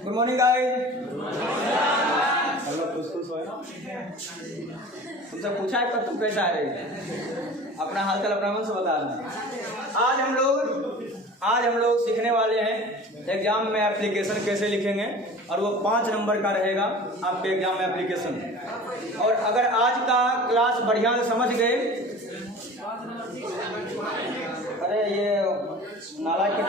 Good morning guys. तुमसे पूछा है पर तुम कैसा है? अपना हालचाल अपना मन से बता रहे। आज हम लोग सीखने वाले हैं एग्जाम में एप्लीकेशन कैसे लिखेंगे, और वो 5 नंबर का रहेगा आपके एग्जाम में एप्लीकेशन। और अगर आज का क्लास बढ़िया से समझ गए, अरे ये नाला के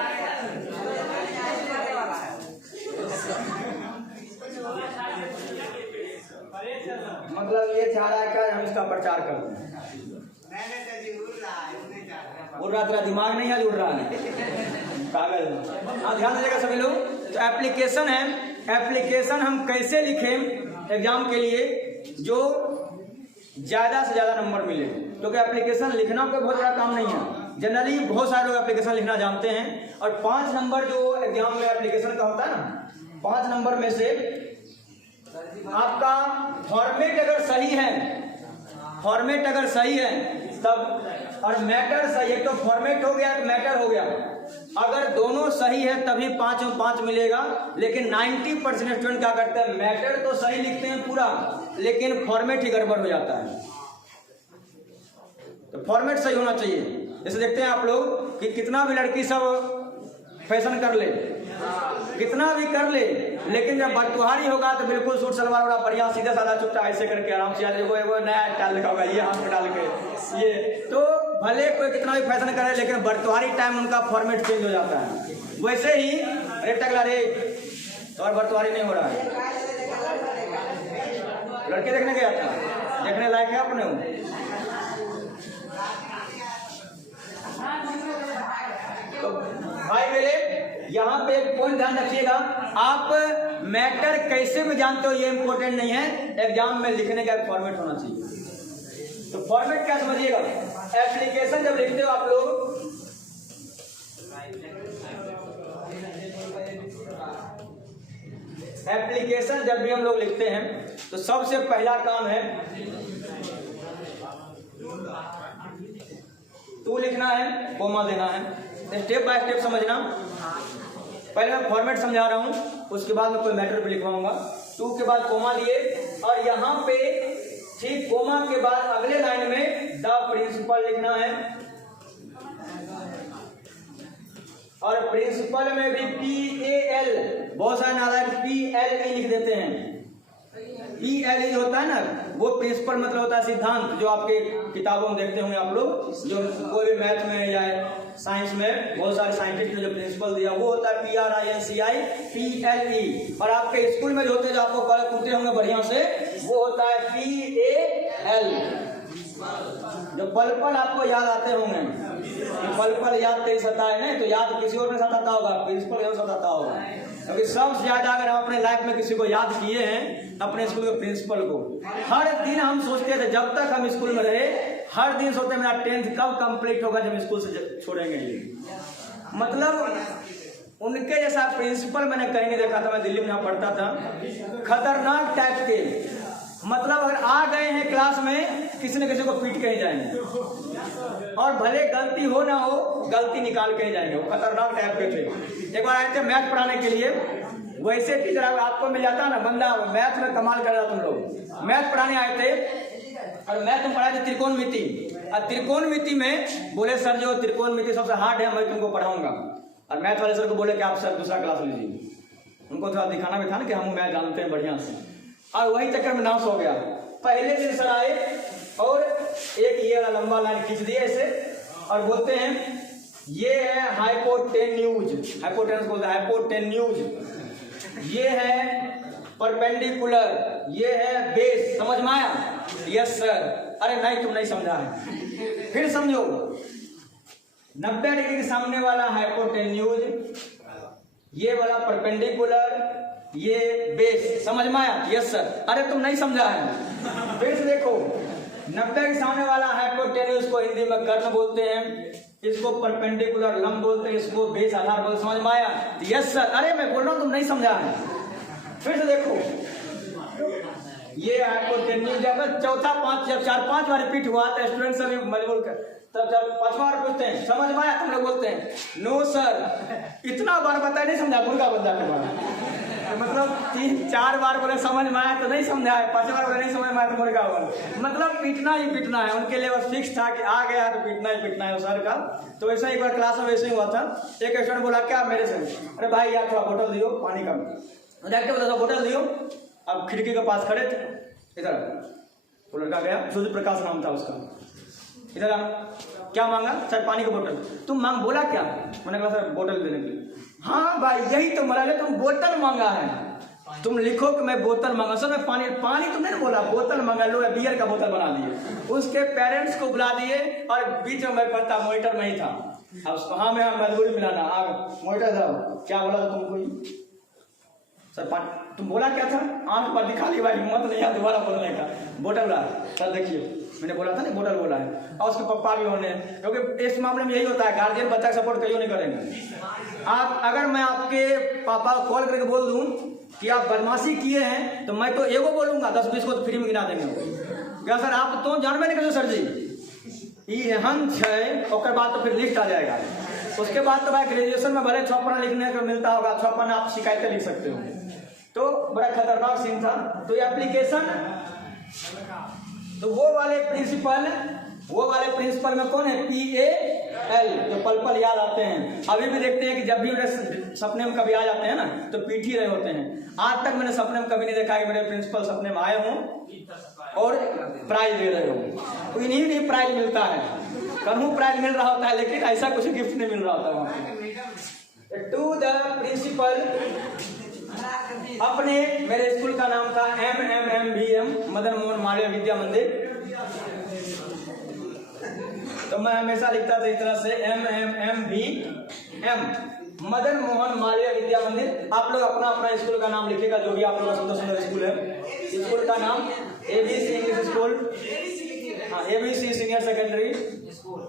मतलब ये चाह रहा है कि हम इसका प्रचार करते हैं। उड़ रहा, तेरा दिमाग नहीं है, उड़ रहा है कागज। हाँ, ध्यान दीजिएगा सभी लोग। तो एप्लीकेशन है, एप्लीकेशन हम कैसे लिखें एग्जाम के लिए जो ज़्यादा से ज़्यादा नंबर मिले, क्योंकि एप्लीकेशन लिखना कोई बहुत बड़ा काम नहीं है। जनरली बहुत सारे लोग एप्लीकेशन लिखना जानते हैं, और 5 नंबर जो एग्जाम में एप्लीकेशन का होता है ना, 5 नंबर में से आपका फॉर्मेट अगर सही है, फॉर्मेट अगर सही है तब, और मैटर सही है, तो फॉर्मेट हो गया तो मैटर हो गया। अगर दोनों सही है तभी 5 में 5 मिलेगा। लेकिन 90% स्टूडेंट क्या करते हैं, मैटर तो सही लिखते हैं पूरा, लेकिन फॉर्मेट ही गड़बड़ हो जाता है। तो फॉर्मेट सही होना चाहिए। जैसे देखते हैं आप लोग कि कितना भी लड़की सब फैशन कर ले, कितना भी कर ले, लेकिन जब बटुहारी होगा तो बिल्कुल सूट सलवार वाला बढ़िया सीधा साधा चुपचाप ऐसे करके आराम से एगो नया स्टाइल लिखा होगा, ये हाथ में डाल के ये। तो भले कोई कितना भी फैशन करे, लेकिन बटुहारी टाइम उनका फॉर्मेट चेंज हो जाता है। वैसे ही अरे टकला रे, तो और बटुहारी नहीं हो रहा है। लड़के देखने गया था, देखने लायक है अपने। तो भाई मेरे यहाँ पे एक पॉइंट ध्यान रखिएगा, आप मैटर कैसे भी जानते हो ये इंपॉर्टेंट नहीं है, एग्जाम में लिखने का फॉर्मेट होना चाहिए। तो फॉर्मेट क्या समझिएगा, एप्लीकेशन जब लिखते हो आप लोग, एप्लीकेशन जब भी हम लोग लिखते हैं तो सबसे पहला काम है टू लिखना है, कोमा देना है। स्टेप बाय स्टेप समझना। पहले मैं फॉर्मेट समझा रहा हूं, उसके बाद मैं कोई मैटर पे लिखवाऊंगा। टू के बाद कोमा दिए, और यहाँ पे ठीक कोमा के बाद अगले लाइन में द प्रिंसिपल लिखना है, और प्रिंसिपल में भी PAL, बहुत सारे नालायक PLE लिख देते हैं। PLE होता है ना, वो प्रिंसिपल मतलब होता है सिद्धांत, जो आपके किताबों में देखते होंगे आप लोग, जो कोई भी मैथ में या साइंस में बहुत सारे साइंटिस्ट ने जो प्रिंसिपल दिया वो होता है PRINCI PLE। और आपके स्कूल में जो होते हैं, जो आपको कॉलेज पूछते होंगे बढ़िया से, वो होता है PAL। जो पल पल आपको याद आते होंगे, पल पल याद तेरी सताए नहीं, तो याद किसी और ने सताता होगा, प्रिंसिपल क्यों सताता होगा? क्योंकि सबसे ज्यादा अगर हम अपने लाइफ में किसी को याद किए हैं, अपने स्कूल के प्रिंसिपल को। हर दिन हम सोचते थे, जब तक हम स्कूल में रहे, हर दिन सोचते मेरा 10th कब कंप्लीट होगा, जब स्कूल से छोड़ेंगे ये। मतलब उनके जैसा प्रिंसिपल मैंने कहीं नहीं देखा था। मैं दिल्ली में जहाँ पढ़ता था, खतरनाक टाइप के, मतलब अगर आ गए हैं क्लास में, किसी न किसी को पीट के ही जाएंगे, और भले गलती हो ना हो, गलती निकाल के ही जाएंगे। वो खतरनाक टाइप के थे। एक बार आए थे मैथ पढ़ाने के लिए, वैसे टीचर आपको मिल जाता ना बंदा, मैथ में कमाल कर रहा। तुम लोग मैथ पढ़ाने आए थे, और मैथ में पढ़ाए थे त्रिकोणमिति। और त्रिकोणमिति में बोले सर जो त्रिकोणमिति सबसे हार्ड है, मैं तुमको पढ़ाऊंगा। और मैथ वाले सर को बोले कि आप सर दूसरा क्लास लीजिए। उनको थोड़ा दिखाना भी था ना कि हम मैथ जानते हैं बढ़िया से, और वही चक्कर में नाश हो गया। पहले दिन सर आए और एक ये वाला लंबा लाइन खींच दिया ऐसे, और बोलते हैं ये है हाइपोटेन्यूज, हाइपोटेन्यूज बोलते हैं हाइपोटेन्यूज, ये है परपेंडिकुलर, ये है बेस। समझ में आया? Yes sir. अरे नहीं, तुम नहीं समझा है, फिर समझो। 90 डिग्री के सामने वाला हाइपोटेन्यूज, ये वाला परपेंडिकुलर, ये बेस। समझ में आया? Yes sir. अरे तुम नहीं समझा है, फिर से देखो। 90 के सामने वाला हाइपोटेन्यूज को हिंदी में कर्ण बोलते हैं, इसको परपेंडिकुलर लंब बोलते हैं, इसको बेस आधार बोलते हैं। समझ में आया? Yes sir. अरे मैं बोल रहा हूँ तुम नहीं समझा है, फिर से देखो। ये हाइपोटेन्यूज जब चौथा 5 जब 4-5 बार रिपीट हुआ तो स्टूडेंट सभी मजबूर कर, तब जब 5वां बार पूछते हैं समझ में आया, तुम लोग बोलते हैं नो सर। इतना बार बताया नहीं समझा, मुर्गा बंदा के बारे मतलब 3-4 बार बोले समझ में आया तो नहीं समझा है, 5 बार बोले नहीं समझ में आया तो मुर्गा हुआ। मतलब पीटना ही पीटना है, उनके लिए बस फिक्स था कि आ गया तो पीटना ही पीटना है सर का। तो ऐसा एक बार क्लास में वैसे ही हुआ था, एक स्टूडेंट बोला क्या मेरे से, अरे भाई यार थोड़ा बोतल दियो पानी का, डायरेक्टर बोला बोतल दियो। अब खिड़की के पास खड़े थे, इधर वो लड़का गया, सूर्य प्रकाश नाम था उसका, इधर क्या मांगा, सर पानी का बोतल। तुम मांग बोला क्या, मैंने कहा सर बोतल देने के लिए। हाँ भाई यही तो मरा ले, तुम बोतल मांगा है, तुम लिखो कि मैं बोतल मांगा, सर मैं पानी तुमने ना बोला, बोतल मांगा, लो बियर का बोतल बना दिए। उसके पेरेंट्स को बुला दिए और बीच में मैं पढ़ता मॉनिटर में ही था। अब हाँ मैं मजबूरी मिलाना आग मॉनिटर था, क्या बोला था तुमको, सर तुम बोला क्या था, आंख पर दिखा ली भाई, हिम्मत नहीं है दोबारा बोलने का, बोतल ला सर देखिए मैंने बोला था ना बोतल बोला है। और उसके पप्पा भी होने, क्योंकि इस मामले में यही होता है, गार्जियन बच्चा का सपोर्ट कहीं नहीं करेंगे। आप अगर मैं आपके पापा को कॉल करके बोल दूं कि आप बदमाशी किए हैं तो मैं तो एगो बोलूंगा, 10-20 को तो फ्री में गिना देंगे। क्या सर आप तो जानबे नहीं करते सर जी, ये हंस है, और बाद तो फिर लिस्ट आ जाएगा। उसके बाद तो भाई ग्रेजुएशन में भले 6 पन्ना लिखने को मिलता होगा, 6 पन्ना आप शिकायतें लिख सकते हो। तो बड़ा खतरनाक सीन था। तो ये एप्लीकेशन, तो वो वाले प्रिंसिपल में कौन है, PAL, जो पल पल याद आते हैं। अभी भी देखते हैं कि जब भी मेरे सपने में कभी आ जाते हैं ना तो पीट ही रहे होते हैं। आज तक मैंने सपने में कभी नहीं देखा कि मेरे प्रिंसिपल सपने में आए हों और प्राइज दे रहे हो। तो इन्हीं नहीं प्राइज मिलता है, कहीं प्राइज मिल रहा होता है, लेकिन ऐसा कुछ गिफ्ट नहीं मिल रहा होता वहाँ। टू द प्रिंसिपल, अपने मेरे स्कूल का नाम था MMMVM, मदन मोहन मालवीय विद्या मंदिर। तो मैं हमेशा लिखता था इस तरह से MMMVM, मदन मोहन मालवीय विद्या मंदिर। आप लोग अपना अपना स्कूल का नाम लिखेगा, जो भी आप लोग का सुंदर स्कूल है। स्कूल का नाम ABC English school, ABC senior secondary school,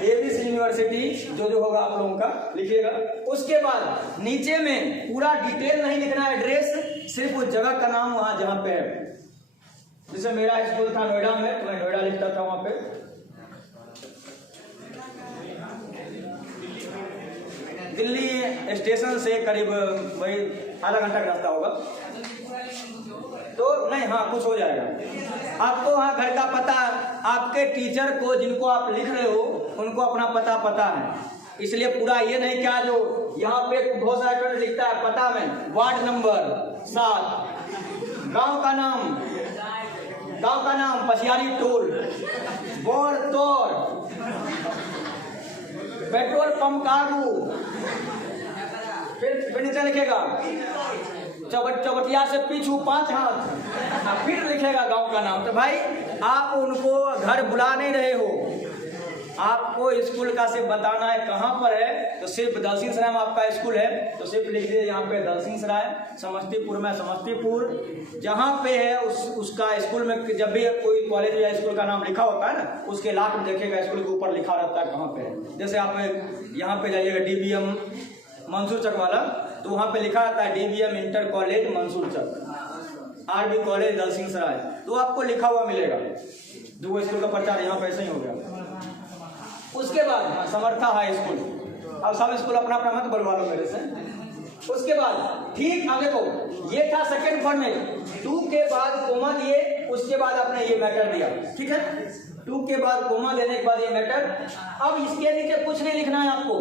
ABC university, जो होगा आप लोगों का लिखिएगा। उसके बाद नीचे में पूरा डिटेल नहीं लिखना है, एड्रेस, सिर्फ उस जगह का नाम वहां जहां पे है। जैसे मेरा स्कूल था नोएडा में, तो मैं नोएडा लिखता था वहां पे। दिल्ली स्टेशन से करीब वही आधा घंटा का रास्ता होगा, तो नहीं हाँ कुछ हो जाएगा। आपको वहाँ घर का पता, आपके टीचर को जिनको आप लिख रहे हो उनको अपना पता है, इसलिए पूरा ये नहीं क्या जो यहाँ पे बहुत सारा स्टूडेंट लिखता है पता में, वार्ड नंबर 7, गांव का नाम पसियारी टोल, बोर तोर, पेट्रोल पंप कागू, फिर नीचे लिखेगा चौबटिया से पीछू 5 हाथ, फिर लिखेगा गांव का नाम। तो भाई आप उनको घर बुला नहीं रहे हो, आपको स्कूल का सिर्फ बताना है कहाँ पर है। तो सिर्फ दलसिंह सराय में आपका स्कूल है तो सिर्फ लिख दीजिए यहाँ पे दलसिंह सराय, समस्तीपुर में समस्तीपुर, जहाँ पे है उसका स्कूल में जब भी कोई कॉलेज या स्कूल का नाम लिखा होता है ना, उसके लास्ट में देखिएगा स्कूल के ऊपर लिखा रहता है कहाँ पे है। जैसे आप यहाँ पे जाइएगा DBM मंसूर चक वाला, तो वहाँ पे लिखा रहता है DBM इंटर कॉलेज मंसूर चक, RB कॉलेज दलसिंह सराय, तो आपको लिखा हुआ मिलेगा। 2 स्कूल का प्रचार यहाँ पे ऐसे ही हो गया। उसके बाद समर्था हाई स्कूल, अब सब स्कूल अपना अपना मत बोलवा लो मेरे से। उसके बाद ठीक आगे को ये था सेकंड फॉर्मेट, 2 के बाद कोमा दिए, उसके बाद आपने ये मैटर दिया, ठीक है। 2 के बाद कोमा देने के बाद ये मैटर। अब इसके नीचे कुछ नहीं लिखना है आपको,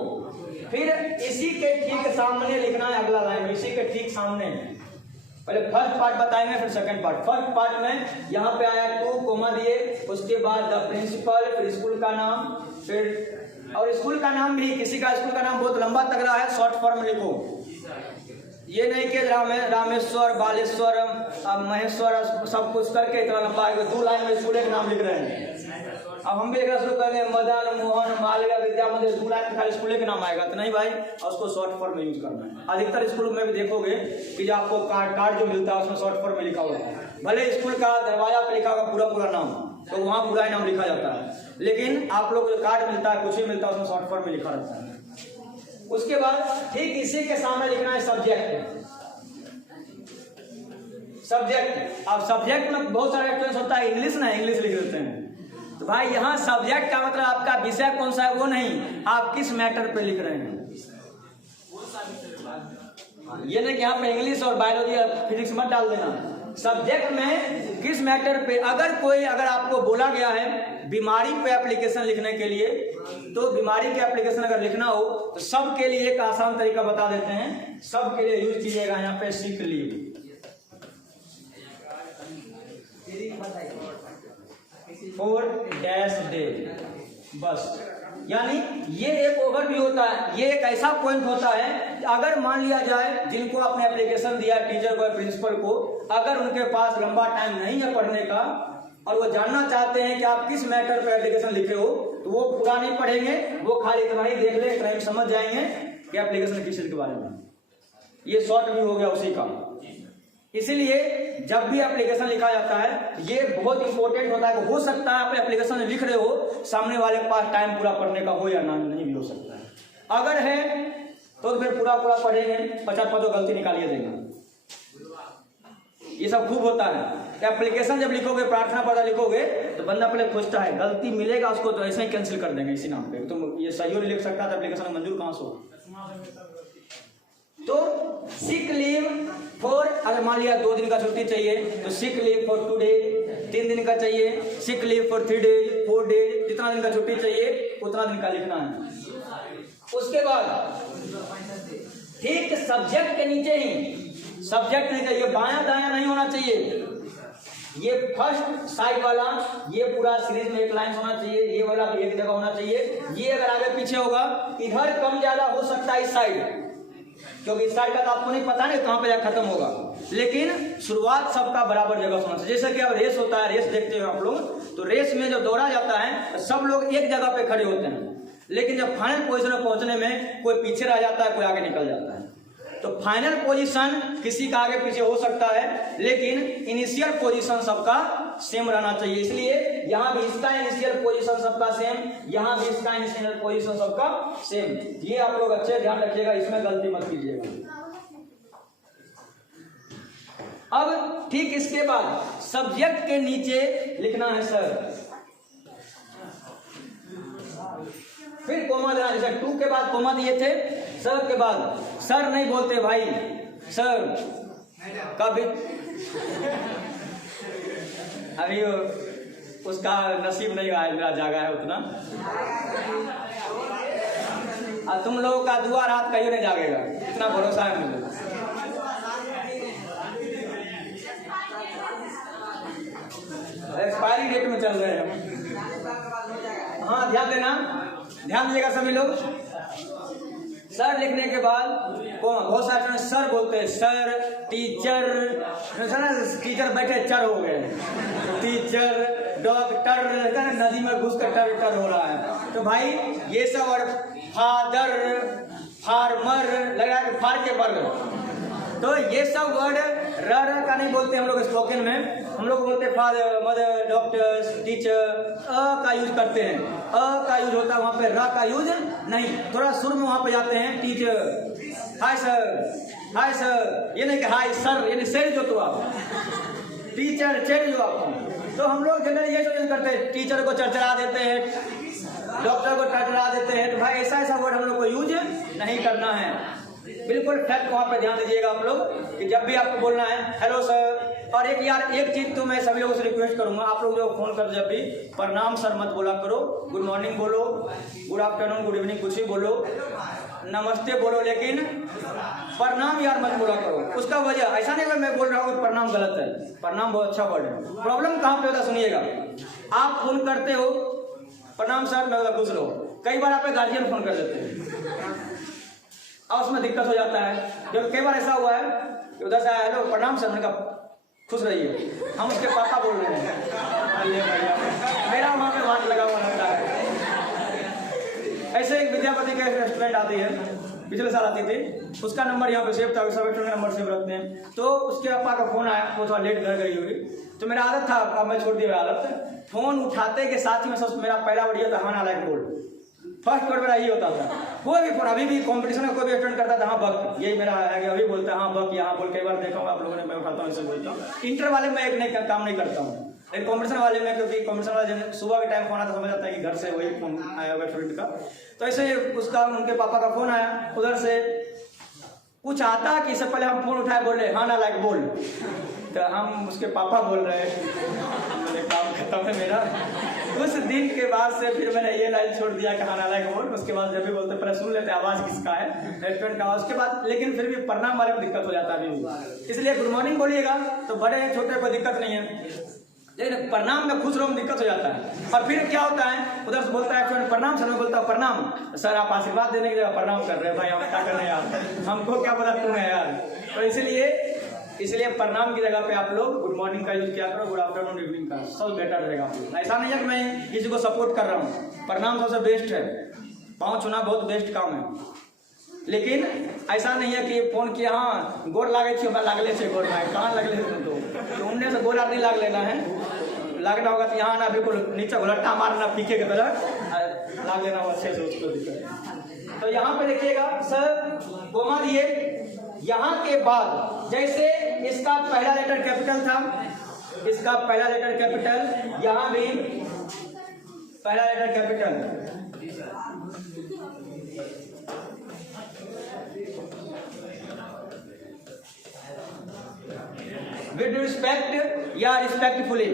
फिर इसी के ठीक सामने लिखना है अगला लाइन, इसी के ठीक सामने। पहले फर्स्ट पार्ट बताएंगे फिर सेकंड पार्ट। फर्स्ट पार्ट में यहाँ पे आया 2 कोमा दिए, उसके बाद द प्रिंसिपल, फिर स्कूल का नाम, फिर और स्कूल का नाम भी किसी का स्कूल का नाम बहुत लंबा तक रहा है, शॉर्ट फॉर्म लिखो। ये नहीं कि रामेश्वर, बालेश्वर, महेश्वर सब कुछ करके इतना लंबा है, 2 लाइन में स्कूल के नाम लिख रहे हैं। अब हम भी लिखना शुरू करेंगे मदन मोहन मालवीय विद्या मंदिर, 2 लाइन में खाली स्कूल के नाम आएगा, तो नहीं भाई, और उसको शॉर्ट फॉर्म में यूज करना है। अधिकतर स्कूल में भी देखोगे कि जो आपको कार्ड जो मिलता है उसमें शॉर्ट फॉर्म में लिखा होगा है। भले स्कूल का दरवाजा पे लिखा होगा पूरा नाम, तो वहाँ पूरा ही नाम लिखा जाता है, लेकिन आप लोग जो कार्ड मिलता है कुछ भी मिलता है उसमें शॉर्ट फॉर्म में लिखा रहता है। उसके बाद ठीक इसी के सामने लिखना है सब्जेक्ट। अब सब्जेक्ट में बहुत सारे एक्सपीरियंस होता है, इंग्लिश ना इंग्लिश लिख देते हैं। तो भाई यहाँ सब्जेक्ट का मतलब आपका विषय कौन सा है वो नहीं, आप किस मैटर पे लिख रहे हैं। ये नहीं कि यहाँ पे इंग्लिश और बायोलॉजी और फिजिक्स मत डाल देना। सब्जेक्ट में किस मैटर पे अगर आपको बोला गया है बीमारी पे एप्लीकेशन लिखने के लिए, तो बीमारी के एप्लीकेशन अगर लिखना हो तो सबके लिए एक आसान तरीका बता देते हैं। सबके लिए यूज कीजिएगा यहाँ पे sick leave for dash day, बस। यानी ये एक ओवरव्यू होता है, ये एक ऐसा पॉइंट होता है अगर मान लिया जाए जिनको आपने एप्लीकेशन दिया टीचर को, प्रिंसिपल को, अगर उनके पास लंबा टाइम नहीं है पढ़ने का और वो जानना चाहते हैं कि आप किस मैटर पर एप्लीकेशन लिखे हो, तो वो पूरा नहीं पढ़ेंगे, वो खाली इतना ही देख ले, इतना ही समझ जाएंगे कि एप्लीकेशन किस चीज के बारे में। ये शॉर्ट व्यू हो गया उसी का। इसलिए जब भी एप्लीकेशन लिखा जाता है ये बहुत इंपॉर्टेंट होता है। हो सकता है आप एप्लीकेशन लिख रहे हो, सामने वाले के पास टाइम पूरा पढ़ने का हो या ना, नहीं भी हो सकता है। अगर है तो फिर पूरा पढ़ेंगे, 50 गलती निकालिए देंगे। ये सब खूब होता है। एप्लीकेशन जब लिखोगे, प्रार्थना पत्र लिखोगे, तो बंदा पहले खोजता है गलती मिलेगा उसको तो ऐसे ही कैंसिल कर देंगे इसी नाम पे। तुम ये सही नहीं लिख सकता तो एप्लीकेशन मंजूर कहां से हो। तो सिक लीव फॉर, अगर मान लिया 2 दिन का छुट्टी चाहिए तो सिक लीव फॉर 2 डेज, 3 दिन का चाहिए sick leave for 3 days, 4 days, जितना दिन का छुट्टी चाहिए उतना दिन का लिखना है। उसके बाद ठीक सब्जेक्ट के नीचे ही, सब्जेक्ट नहीं चाहिए, बायां दायां नहीं होना चाहिए। ये फर्स्ट साइड वाला ये पूरा सीरीज में एक लाइन होना चाहिए, ये वाला भी एक जगह होना चाहिए। ये अगर आगे पीछे होगा, इधर कम ज्यादा हो सकता है इस साइड, क्योंकि इस साइड का तो आपको नहीं पता नहीं कहां पे खत्म होगा, लेकिन शुरुआत सबका बराबर जगह होना चाहिए। जैसे कि अब रेस होता है, रेस देखते हो आप लोग, तो रेस में जब दौड़ा जाता है सब लोग एक जगह पे खड़े होते हैं, लेकिन जब फाइनल पोजीशन में पहुंचने में कोई पीछे रह जाता है, कोई आगे निकल जाता है। तो फाइनल पोजीशन किसी का आगे पीछे हो सकता है, लेकिन इनिशियल पोजीशन सबका सेम रहना चाहिए। इसलिए यहां भी इसका इनिशियल पोजीशन सबका सेम, यहां भी इसका इनिशियल पोजीशन सबका सेम। ये आप लोग अच्छे ध्यान रखिएगा, इसमें गलती मत कीजिएगा। अब ठीक इसके बाद सब्जेक्ट के नीचे लिखना है सर, फिर कोमा देना। जैसे 2 के बाद कोमा दिए थे, सर के बाद सर नहीं बोलते भाई, सर कभी अभी उसका नसीब नहीं आया, मेरा जागा है उतना। और तुम लोगों का दुआ रात कहीं नहीं जागेगा, इतना भरोसा है मुझे। एक्सपायरी डेट में चल रहे हैं। हाँ ध्यान देना, ध्यान दीजिएगा सभी लोग। सर लिखने के बाद बहुत सारे सर बोलते हैं, सर टीचर, टीचर बैठे चर हो गए, टीचर डॉक्टर, नदी में घुस कर टर हो रहा है। तो भाई ये सब, और फादर, फार्मर लगा के फार के पर, तो ये सब वर्ड र का नहीं बोलते हम लोग स्पोकन में। हम लोग बोलते हैं फादर, मदर, डॉक्टर, टीचर। अ का यूज करते हैं, अ का यूज होता है वहां पे, र का यूज नहीं। थोड़ा सुर में वहां पे जाते हैं, teacher, hi sir, hi sir, ये नहीं कि हाय सर, यानी सर जो, तो आप टीचर चेंज जो आप। तो हम लोग जनरली ये यूज करते हैं, टीचर को चरचरा देते हैं, डॉक्टर को टटरा देते हैं। तो भाई ऐसा वर्ड हम लोग को यूज नहीं करना है। बिल्कुल फैक्ट वहां पे ध्यान दीजिएगा आप लोग कि जब भी आपको बोलना है हेलो सर। और एक यार एक चीज तो मैं सभी लोगों से रिक्वेस्ट करूंगा, आप लोग जो फोन कर जब भी प्रणाम सर मत बोला करो, गुड मॉर्निंग बोलो, गुड आफ्टरनून, गुड इवनिंग कुछ भी बोलो, नमस्ते बोलो, लेकिन प्रणाम यार मत बोला करो। उसका वजह ऐसा नहीं मैं बोल रहा हूँ प्रणाम गलत है, प्रणाम बहुत अच्छा वर्ड है। प्रॉब्लम कहाँ पे होता सुनिएगा, आप फोन करते हो प्रणाम सर, मैं बोला खुश रहो, कई बार आप गार्जियन फोन कर देते हैं और उसमें दिक्कत हो जाता है। जब कई बार ऐसा हुआ है कि उधर से हेलो प्रणाम सर, मैंने कहा खुश रहिए, हम उसके पापा बोल रहे हैं, मेरा वहां पे हाथ लगा हुआ लगता है। ऐसे एक विद्यापति के रेस्टोरेंट आती है, पिछले साल आती थी, उसका नंबर यहाँ पे सेव था, सब का नंबर सेव रखते हैं। तो उसके पापा का फोन आया, वो थोड़ा लेट घर गई हुई, तो मेरा आदत था, अब मैं छोड़ दिया आदत, फोन उठाते के साथ ही मैं मेरा पहला बढ़िया था हाँ नालायक बोल, फर्स्ट वर्ड मेरा ये होता था। कोई भी फोन, अभी भी कंपटीशन में कोई भी अटेंड करता था हाँ बक, यही मेरा है कि अभी बोलता है हाँ बक, यहाँ बोल, कई बार देखा हूँ आप लोगों ने, मैं उठाता हूँ, इससे बोलता हूँ। इंटर वाले में एक नहीं काम नहीं करता हूँ, लेकिन कॉम्पिटिशन वाले में, क्योंकि कॉम्पिटिशन वाले सुबह के टाइम फोन आता, समझ आता है कि घर से वही फोन आया होगा स्टूडेंट का। तो ऐसे उसका उनके पापा का फोन आया, उधर से कुछ आता कि इससे पहले हम फोन उठाए बोले हाँ ना लाइक बोल, तो हम उसके पापा बोल रहे हैं, मेरे काम खत्म है मेरा। उस दिन के बाद से फिर मैंने ये लाइन छोड़ दिया कि हाँ ना लाइक बोल। उसके बाद जब भी बोलते पहले सुन लेते आवाज़ किसका है, रेस्टोरेंट का आवाज़। उसके बाद लेकिन फिर भी प्रणाम वाले में दिक्कत हो जाता है अभी, इसलिए गुड मॉर्निंग बोलिएगा तो बड़े छोटे कोई दिक्कत नहीं है, लेकिन प्रणाम में खुश रहो में दिक्कत हो जाता है। और फिर क्या होता है, उधर से बोलता है प्रणाम सर, मैं बोलता हूँ प्रणाम सर, आप आशीर्वाद देने की जगह प्रणाम कर रहे हैं भाई, हम क्या कर रहे हैं यार, हमको क्या पता तुम है यार। तो इसलिए प्रणाम की जगह पे आप लोग गुड मॉर्निंग का यूज किया करो, गुड आफ्टरनून इवनिंग का, सब बेटर रहेगा आप लोग। ऐसा नहीं है कि मैं किसी को सपोर्ट कर रहा हूँ, प्रणाम सबसे बेस्ट है, पाँव छूना बहुत बेस्ट काम है। लेकिन ऐसा नहीं है कि फोन किया हाँ गोर लागे छे लागले छे गोर भाई, कहाँ लगले तो उनने से गोर नहीं लाग लेना है, लागना होगा तो यहाँ ना बिल्कुल नीचे घुलट्टा मारना पीके के तरह लाग लेना हो अच्छे से, उसको दिक्कत। तो यहाँ पे देखिएगा सर कोमा दिए, यहाँ के बाद जैसे इसका पहला लेटर कैपिटल था, इसका पहला लेटर कैपिटल, यहाँ भी पहला लेटर कैपिटल, विद रिस्पेक्ट या रिस्पेक्टफुली,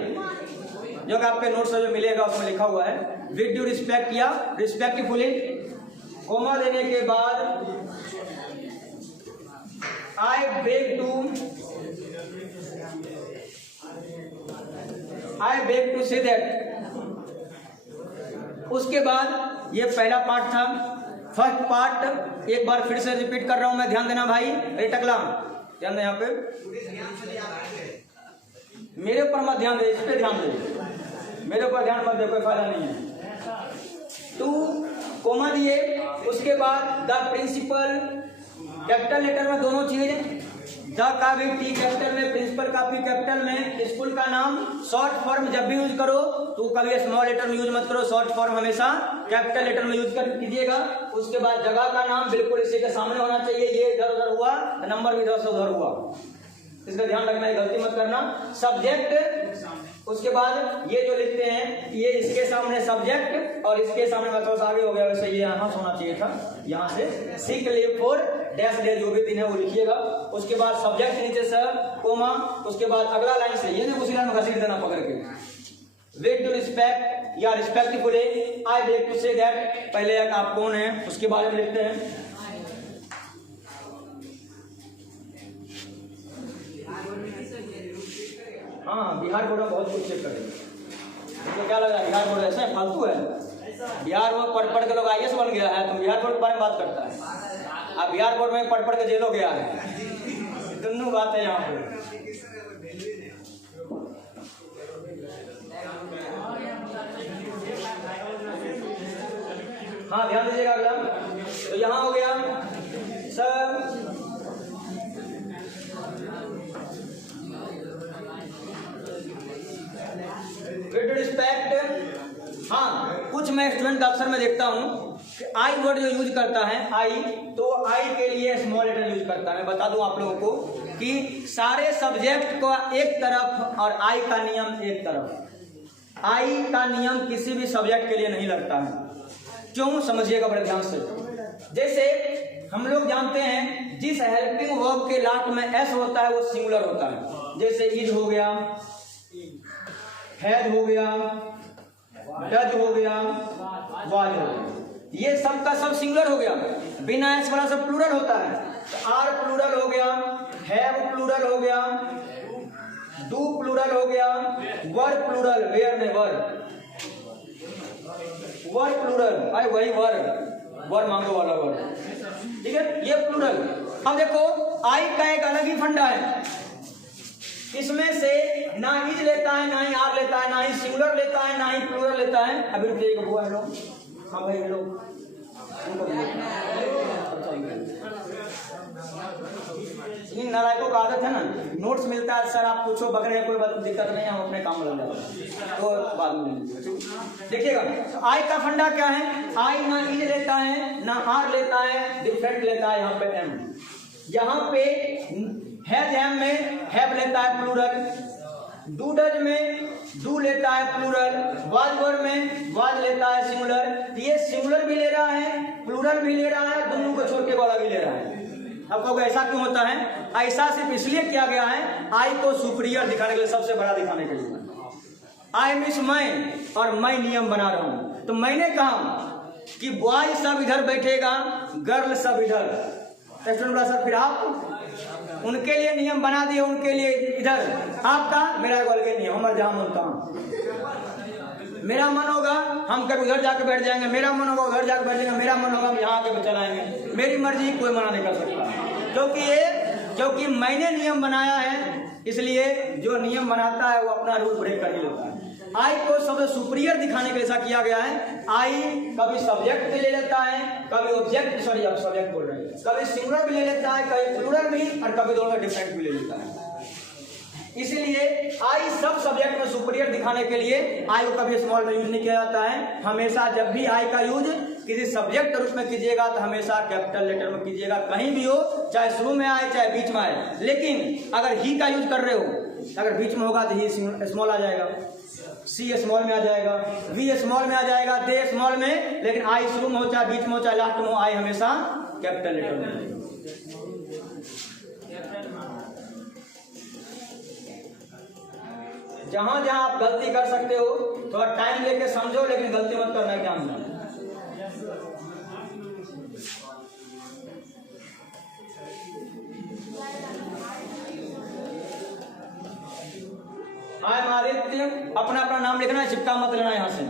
जो कि आपके नोट्स जो मिलेगा उसमें लिखा हुआ है विद ड्यू रिस्पेक्ट या रिस्पेक्टफुली। कोमा देने के बाद I beg to say that. उसके बाद ये पहला पार्ट था, फर्स्ट पार्ट एक बार फिर से रिपीट कर रहा हूं मैं, ध्यान देना भाई, अरे टकला ध्यान दे, यहाँ पे मेरे ऊपर मत ध्यान दे, इस पे ध्यान दे, मेरे ऊपर ध्यान मत दे, कोई फायदा नहीं है। टू कोमा दिए, उसके बाद द प्रिंसिपल, कैपिटल लेटर में दोनों चीज, द का भी टी कैपिटल में, प्रिंसिपल का भी कैपिटल में, स्कूल का नाम शॉर्ट फॉर्म जब भी यूज करो तो कभी स्मॉल लेटर में यूज मत करो, शॉर्ट फॉर्म हमेशा कैपिटल लेटर में यूज कर कीजिएगा। उसके बाद जगह का नाम बिल्कुल इसी के सामने होना चाहिए, ये इधर उधर हुआ नंबर भी इधर से उधर हुआ, इसका ध्यान रखना है, गलती मत करना। सब्जेक्ट, उसके बाद ये जो लिखते हैं ये इसके सामने सब्जेक्ट और इसके सामने मतलब आगे हो गया, वैसे ये यहाँ से होना चाहिए था, यहाँ से sick leave for dash day जो भी दिन है वो लिखिएगा। उसके बाद सब्जेक्ट नीचे सर कोमा, उसके बाद अगला लाइन से ये उसी लाइन में घसीट देना पकड़ के, विद टू रिस्पेक्ट या respectfully I beg to say that, पहले आप कौन है उसके बारे में लिखते हैं। हाँ बिहार बोर्ड में बहुत कुछ चेक करेंगे, तो क्या लग रहा है बिहार बोर्ड ऐसा फालतू है, बिहार में पढ़ के लोग IAS बन गया है, तो बिहार बोर्ड के बारे में बात करता है, अब बिहार बोर्ड में पढ़ के जेल हो गया है, दोनों बात है यहाँ पे। हाँ ध्यान दीजिएगा अगला, तो यहाँ हो गया सर विद रिस्पेक्ट। हाँ कुछ मैं स्टूडेंट का अक्सर में देखता हूँ कि आई वर्ड जो यूज करता है आई, तो आई के लिए स्मॉल लेटर यूज करता है। मैं बता दूं आप लोगों को कि सारे सब्जेक्ट को एक तरफ और आई का नियम एक तरफ, आई का नियम किसी भी सब्जेक्ट के लिए नहीं लगता है। क्यों, समझिएगा बड़े ध्यान से। जैसे हम लोग जानते हैं जिस हेल्पिंग वर्ब के लास्ट में एस होता है वो सिंगुलर होता है, जैसे इज हो गया, हैड हो गया, डज हो गया, वाज हो गया, ये सब का सब सिंगुलर हो गया। बिना एस वाला सब प्लूरल होता है, तो आर प्लूरल हो गया, हैव प्लूरल हो गया, डू प्लूरल हो गया, वर प्लूरल, वेयर में वर, वर प्लूरल, आई वही वर मांगो वाला वर, ठीक है, ये प्लूरल। अब देखो आई का एक अलग ही फंडा है, इसमें से ना इज लेता है, ना ही आर लेता है, ना ही सिंगुलर लेता है, ना ही प्लूरल लेता है। अभी रुक जाइएगा बुआ, हेलो, हाँ भाई हेलो, नालायकों का आदत है ना, नोट्स मिलता है सर आप पूछो बगैर कोई बात दिक्कत नहीं, हम अपने काम में लग जाते हैं, तो बाद में देखिएगा। तो आई का फंडा क्या है, आई ना इज लेता है, ना आर लेता है, डिफरेंट लेता है, यहाँ पे एम, यहाँ पे हैज एम में हैव लेता है प्लूरल, डू डज में डू लेता है प्लूरल, वाज वर में वाज लेता है सिंगुलर। ये सिंगुलर भी ले रहा है, प्लूरल भी ले रहा है, दोनों को छोड़ के वाला भी ले रहा है। अब कहोगे ऐसा क्यों होता है? ऐसा सिर्फ इसलिए किया गया है आई को सुपीरियर दिखाने के लिए, सबसे बड़ा दिखाने के लिए। आई मीन्स मैं, और मैं नियम बना रहा हूं। तो मैंने कहा कि बॉय सब इधर बैठेगा, गर्ल सब इधर। स्टूडेंट बोला सर फिर आप उनके लिए नियम बना दिए, उनके लिए इधर, आपका मेरा अलग नियम, हमारे जहां मनता हूं। मेरा मन होगा हम कभी उधर जाके बैठ जाएंगे, मेरा मन होगा उधर जाके बैठ जाएंगे, मेरा मन होगा हम यहाँ आके चलाएंगे। मेरी मर्जी कोई मना नहीं कर सकता, क्योंकि मैंने नियम बनाया है। इसलिए जो नियम बनाता है वो अपना रूल ब्रेक कर ही लेता है। आई को सबसे सुपीरियर दिखाने के लिए ऐसा किया गया है। आई कभी सब्जेक्ट भी ले लेता है, कभी ऑब्जेक्ट, सॉरी अब सब्जेक्ट बोल रहे हैं, कभी सिंगुलर भी ले लेता है, कभी प्लूरल भी, और कभी दोनों डिफरेंट भी ले लेता है। इसलिए आई सब सब्जेक्ट में सुपीरियर दिखाने के लिए आई को कभी स्मॉल में यूज नहीं किया जाता है। हमेशा जब भी आई का यूज किसी सब्जेक्ट के रूप में कीजिएगा तो हमेशा कैपिटल लेटर में कीजिएगा, कहीं भी हो, चाहे शुरू में आए चाहे बीच में आए। लेकिन अगर ही का यूज कर रहे हो, अगर बीच में होगा तो ही स्मॉल आ जाएगा, सी स्मॉल में आ जाएगा, वी स्मॉल में आ जाएगा, दे स्मॉल में। लेकिन आई शुरू में हो चाहे बीच में हो चाहे लास्ट में हो, आई हमेशा कैपिटल लेटर में। जहां जहां आप गलती कर सकते हो थोड़ा टाइम लेके समझो, लेकिन गलती मत करना एग्जाम में। आई एम आदित्य, अपना अपना नाम लिखना है, चिपका मत लेना यहां से।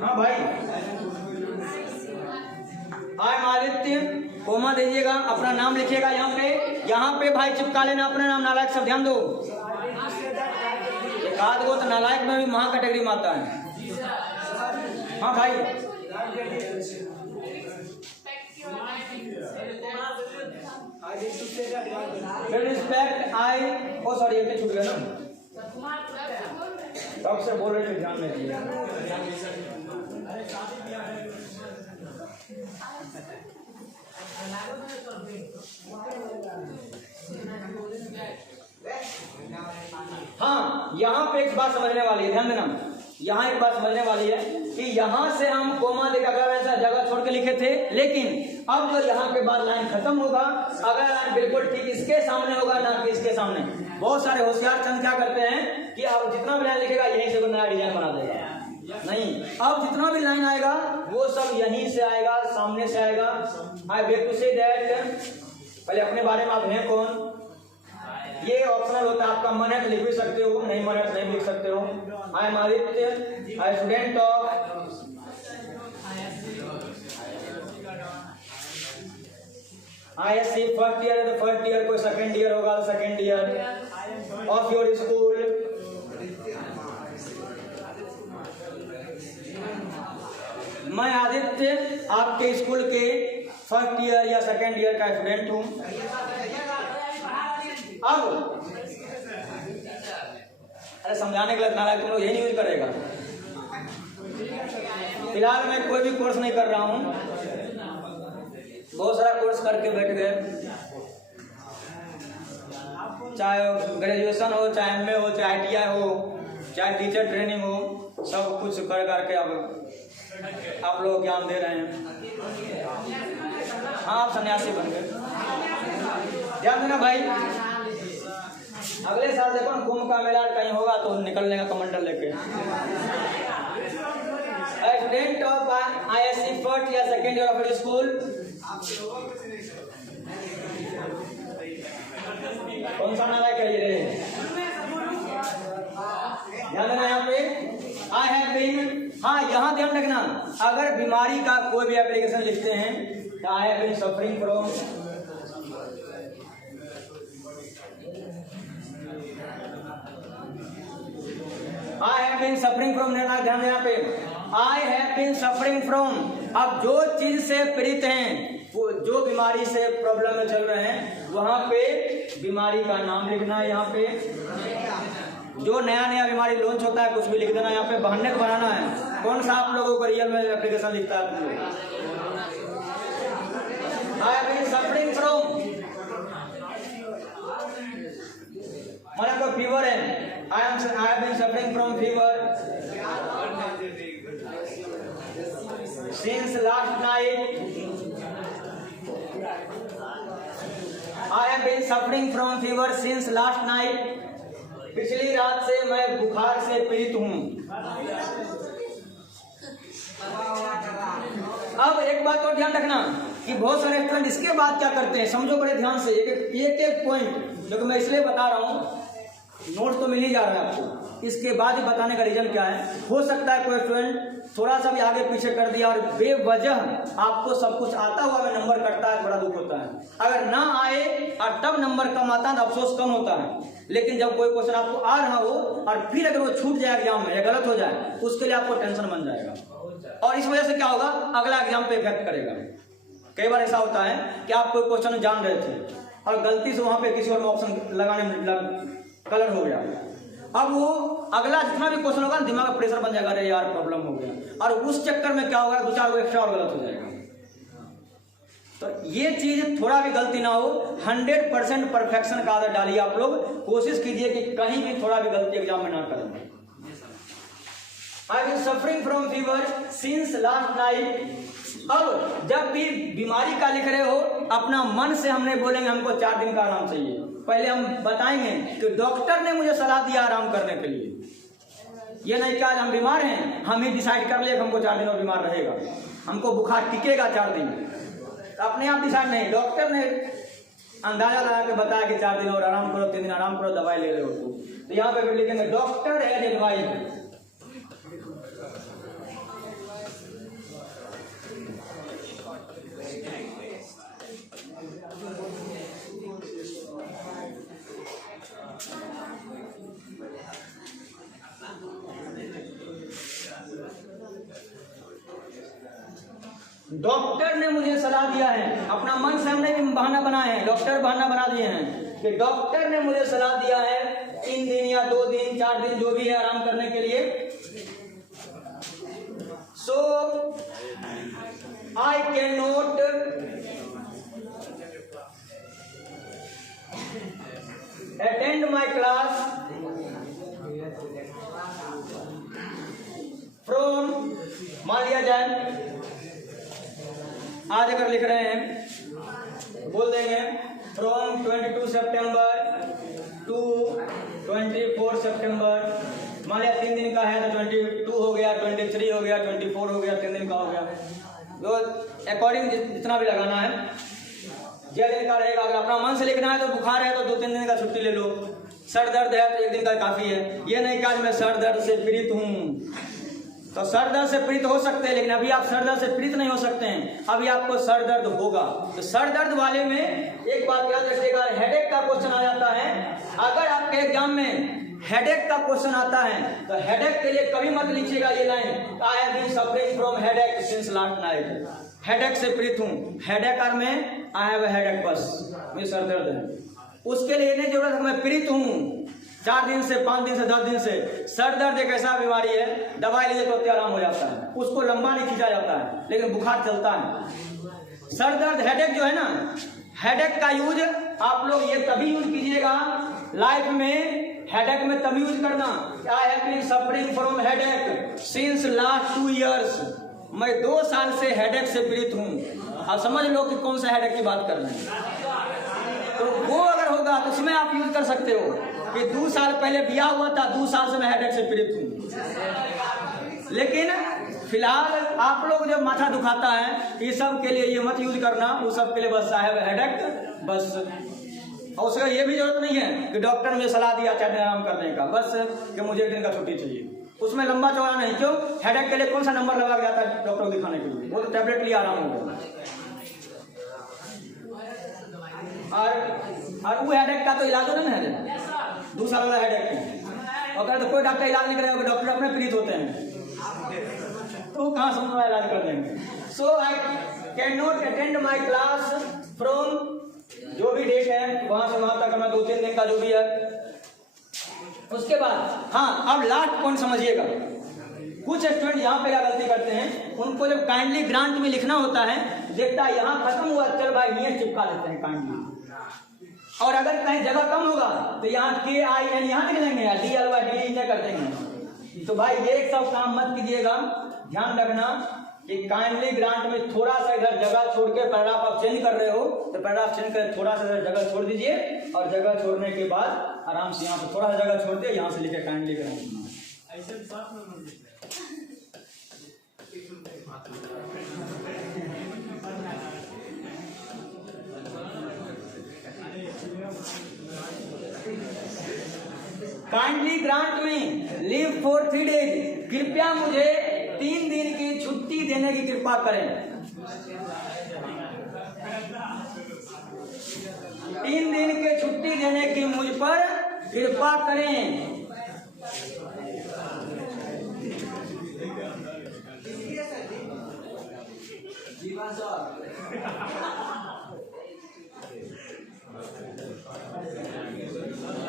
हाँ भाई, आई एम आदित्य, कोमा दीजिएगा, अपना नाम लिखिएगा यहाँ पे भाई चिपका लेना अपना नाम। नालायक सब ध्यान दो, एक आध गो तो नालायक में भी महा कैटेगरी में आता है। हाँ भाई, रिस्पेक्ट आई, ओ सॉरी एक छूट गया ना, तब से बोल रहे थे ध्यान में दिए। हाँ, यहाँ पे एक बात समझने वाली है, ध्यान देना। यहाँ एक बात समझने वाली है कि यहाँ से हम कोमा देकर ऐसा जगह छोड़ के लिखे थे, लेकिन अब जो यहाँ के बाद लाइन खत्म होगा, अगर लाइन बिल्कुल ठीक इसके सामने होगा ना कि इसके सामने। बहुत सारे होशियार चंद क्या करते हैं कि अब जितना भी लाइन लिखेगा यहीं से कोई नया डिजाइन बना देगा। नहीं, अब जितना भी लाइन आएगा वो सब यहीं से आएगा, सामने से आएगा। I beg to say that, पहले अपने बारे में आप हैं कौन, ये ऑप्शनल होता है, आपका मन है तो लिख भी सकते हो, नहीं मन है तो नहीं लिख सकते हो। I am Aditya, I student of ISC first year है तो फर्स्ट ईयर, कोई सेकंड ईयर होगा तो second year of your school. मैं आदित्य आपके स्कूल के फर्स्ट ईयर या सेकंड ईयर का स्टूडेंट हूँ। अब अरे समझाने के लिए नालायक तुम लोग यही यूज करेगा। फिलहाल मैं कोई भी कोर्स नहीं कर रहा हूँ, बहुत सारा कोर्स करके बैठ गए, चाहे ग्रेजुएशन हो, चाहे MA हो, चाहे ITI हो, चाहे टीचर ट्रेनिंग हो, सब कुछ कर करके अब आप लोग ज्ञान दे रहे हैं। हाँ, आप सन्यासी बन गए। ध्यान देना भाई, अगले साल देखो कुंभ का मेला कहीं होगा तो निकलने का कमंडल लेके। स्टूडेंट ऑफ ISC फर्स्ट या सेकेंड ईयर ऑफ स्कूल, कौन सा नारा कहिए? ध्यान देना यहाँ पे, आई हैव बीन। हाँ, यहाँ ध्यान रखना, अगर बीमारी का कोई भी एप्लीकेशन लिखते हैं तो I have been suffering from, I have been suffering from, ध्यान देना पे, I have been suffering from. अब जो चीज से पीड़ित हैं, वो जो बीमारी से प्रॉब्लम में चल रहे हैं, वहां पे बीमारी का नाम लिखना है। यहाँ पे जो नया नया बीमारी लॉन्च होता है कुछ भी लिख देना यहाँ पे, बहाने को बनाना है। कौन सा आप लोगों को रियल में एप्लीकेशन लिखता है? I have been suffering from मतलब कोई फीवर है, I have been suffering from fever since last night, I have been suffering from fever since last night, पिछली रात से मैं बुखार से पीड़ित हूं। अब एक बात और ध्यान रखना कि बहुत सारे स्टूडेंट इसके बाद क्या करते हैं, समझो बड़े ध्यान से, एक पॉइंट जो कि मैं इसलिए बता रहा हूँ, नोट्स तो मिल ही जा रहा है आपको, इसके बाद ही बताने का रीजन क्या है। हो सकता है कोई स्टूडेंट थोड़ा सा भी आगे पीछे कर दिया और बेवजह आपको सब कुछ आता हुआ में नंबर कटता है, बड़ा दुख होता है। अगर ना आए और तब नंबर कम आता है तो अफसोस कम होता है, लेकिन जब कोई क्वेश्चन आपको आ रहा हो और फिर अगर वो छूट जाए एग्जाम में या गलत हो जाए, उसके लिए आपको टेंशन बन जाएगा और इस वजह से क्या होगा, अगला एग्जाम पे इफेक्ट करेगा। कई बार ऐसा होता है कि आप कोई क्वेश्चन जान रहे थे और गलती से वहां पे किसी और ऑप्शन लगाने में कलर हो गया, अब वो अगला जितना भी क्वेश्चन होगा दिमाग में प्रेशर बन जाएगा, अरे यार प्रॉब्लम हो गया, और उस चक्कर में क्या होगा, 2-4 एक्स्ट्रा और गलत हो जाएगा। तो ये चीज थोड़ा भी गलती ना हो, 100% परफेक्शन का आदत डालिए आप लोग, कोशिश कीजिए कि कहीं भी थोड़ा भी गलती एग्जाम में ना करें। I am suffering from fever since last night. अब जब भी बीमारी का लिख रहे हो, अपना मन से हमने बोलेंगे हमको 4 दिन का आराम चाहिए। पहले हम बताएंगे कि डॉक्टर ने मुझे सलाह दिया आराम करने के लिए। ये नहीं कि आज हम बीमार हैं, हम ही डिसाइड कर ले हमको 4 दिन और बीमार रहेगा, हमको बुखार टिकेगा 4 दिन, अपने आप डिसाइड नहीं, डॉक्टर ने अंदाजा लगा के बताया कि 4 दिन और आराम करो, 3 दिन आराम करो, दवाई ले रहे हो। तो यहाँ पे भी लिखेंगे डॉक्टर एज एडवाइज। डॉक्टर ने मुझे सलाह दिया है, अपना मन से हमने भी बहाना बनाए हैं, डॉक्टर बहाना बना दिए हैं कि डॉक्टर ने मुझे सलाह दिया है 3 दिन या 2 दिन 4 दिन जो भी है आराम करने के लिए। So I can not attend my class from, मान लिया जाए आज अगर लिख रहे हैं बोल देंगे फ्रॉम 22 सितंबर टू 24 सितंबर, मान लिया 3 दिन का है तो 22 हो गया, 23 हो गया, 24 हो गया, 3 दिन का हो गया। तो अकॉर्डिंग जितना भी लगाना है, जो दिन का रहेगा। अगर अपना मन से लिखना है तो बुखार है तो 2-3 दिन का छुट्टी ले लो, सर दर्द है तो 1 दिन का काफी है। ये नहीं कहा मैं सर दर्द से पीड़ित हूँ, तो सर दर्द से पीड़ित हो सकते हैं, लेकिन अभी आप सर दर्द से पीड़ित नहीं हो सकते हैं, अभी आपको सर दर्द होगा। तो सर दर्द वाले में एक बात याद रखिएगा, हेडेक का क्वेश्चन आ जाता है। अगर आपके एग्जाम में हेडेक का क्वेश्चन आता है तो हेडेक के लिए कभी मत लिखिएगा ये line, I have been suffering from headache since last night, headache से पीड़ित हूँ। हेडेक और में आई हैव हेडेक, बस मुझे सर दर्द है, उसके लिए नहीं जरूरत है मैं पीड़ित हूँ 4 दिन से 5 दिन से 10 दिन से। सर दर्द एक ऐसा बीमारी है, दवाई लीजिए तो आराम हो जाता है, उसको लंबा नहीं खींचा जाता है, लेकिन बुखार चलता है। सर दर्द हेडेक जो है ना, हेडेक का यूज आप लोग ये तभी यूज कीजिएगा लाइफ में, हेडेक में तभी यूज करना, I have been suffering from headache since last 2 years, मैं 2 साल से हेडेक से पीड़ित हूँ। अब समझ लो कि कौन सा हेडेक की बात कर रहे हैं, तो वो अगर होगा तो उसमें आप यूज कर सकते हो कि 2 साल पहले ब्याह हुआ था, 2 साल से मैं हेडेक से पीड़ित हूँ। लेकिन फिलहाल आप लोग जब माथा दुखाता है, ये सब के लिए ये मत यूज करना, वो सब के लिए बस साहब हेडेक बस। और उसका ये भी जरूरत नहीं है कि डॉक्टर ने मुझे सलाह दिया 4 दिन आराम करने का, बस कि मुझे 1 दिन का छुट्टी चाहिए, उसमें लंबा चौड़ा नहीं। क्यों? हेडेक के लिए कौन सा नंबर लगा जाता है डॉक्टर को दिखाने के लिए, वो तो टैबलेट लिया आराम हो गया। और वो हेडेक का तो इलाज नहीं है, 2 साल वाला हेडेक अगर तो कोई डॉक्टर इलाज नहीं करेगा, डॉक्टर अपने पीड़ित होते हैं तो वो कहाँ समझ में इलाज कर देंगे। So I can not attend my class from, जो भी डेट है वहां से वहां तक, मैं 2-3 दिन का जो भी है। उसके बाद हाँ, अब लास्ट पॉइंट समझिएगा, कुछ स्टूडेंट यहाँ पे क्या गलती करते हैं, उनको जब काइंडली ग्रांट में लिखना होता है, देखता है यहाँ खत्म हुआ, चल भाई नियत चिपका देते हैं काइंडली। और अगर कहीं जगह कम होगा तो यहाँ KIN यहाँ लिख देंगे या DLY कर देंगे। तो भाई ये सब काम मत कीजिएगा, ध्यान रखना कि काइंडली ग्रांट में थोड़ा सा इधर जगह छोड़ के पैराग्राफ आप चेंज कर रहे हो तो पैराग्राफ चेंज कर थोड़ा सा इधर जगह छोड़ दीजिए और जगह छोड़ने के बाद आराम से यहाँ पे थोड़ा सा जगह छोड़ दिए, यहाँ से लिखे काइंडली ग्रांट। काइंडली ग्रांट में लीव फॉर 3 डेज, कृपया मुझे 3 दिन की छुट्टी देने की कृपा करें। 3 दिन की छुट्टी देने की मुझ पर कृपा करें।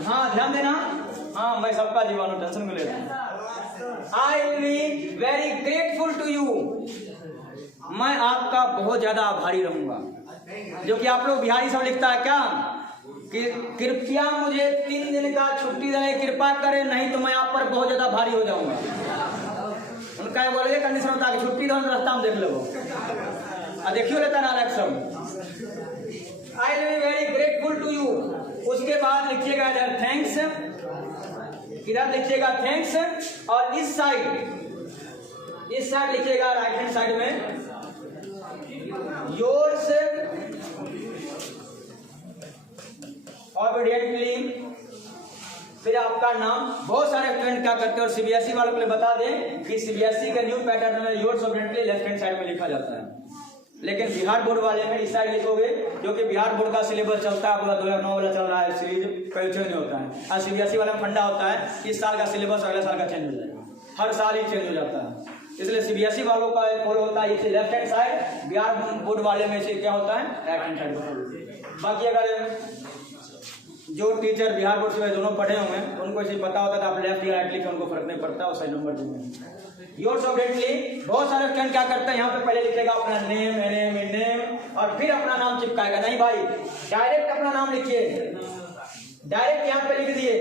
हाँ ध्यान देना, हाँ मैं सबका जीवाणु टेंशन में लेता हूँ। I will be very grateful to you, मैं आपका बहुत ज्यादा आभारी रहूंगा। जो कि आप लोग बिहारी सब लिखता है क्या कि कृपया मुझे 3 दिन का छुट्टी देने की कृपा करें, नहीं तो मैं आप पर बहुत ज्यादा भारी हो जाऊंगा। उनका बोले कंडीशन होता है छुट्टी दो रास्ता में देख लो, देखियो लेता नारायण सब। I will be very grateful to you. उसके बाद लिखिएगा इधर थैंक्स, इधर लिखिएगा थैंक्स और इस साइड लिखिएगा राइट हैंड साइड में योर्स ऑब्डिएंटली, फिर आपका नाम। बहुत सारे स्टूडेंट क्या करते हैं और सीबीएसई वालों को लिए बता दें कि सीबीएसई का न्यू पैटर्न में योर्स ऑब्डिएंटली लेफ्ट हैंड साइड में लिखा जाता है, लेकिन बिहार बोर्ड वाले में इस साइड लिखोगे क्योंकि बिहार बोर्ड का सिलेबस चलता है पूरा 2009 वाला चल रहा है, सीरीज कहीं चेंज होता है। और सीबीएसई वाला में फंडा होता है इस साल का सिलेबस अगले साल का चेंज हो जाएगा, हर साल ही चेंज हो जाता है। इसलिए सीबीएसई वालों का फॉलो होता है इसे left hand side, Bihar board वाले में से क्या होता है राइट हैंड साइड। बाकी अगर जो टीचर बिहार बोर्ड से दोनों पढ़े होंगे तो उनको इसे पता होता है आप लेफ्ट या राइट लिखे, उनको फर्क नहीं पड़ता, वो सही नंबर देंगे। योर्स ऑब्डिएंटली, बहुत सारे स्टूडेंट क्या करते हैं यहाँ पे पहले लिखेगा अपना नेम नेम और फिर अपना नाम चिपकाएगा। नहीं भाई, डायरेक्ट अपना नाम लिखिए, डायरेक्ट यहाँ पे लिख दिए,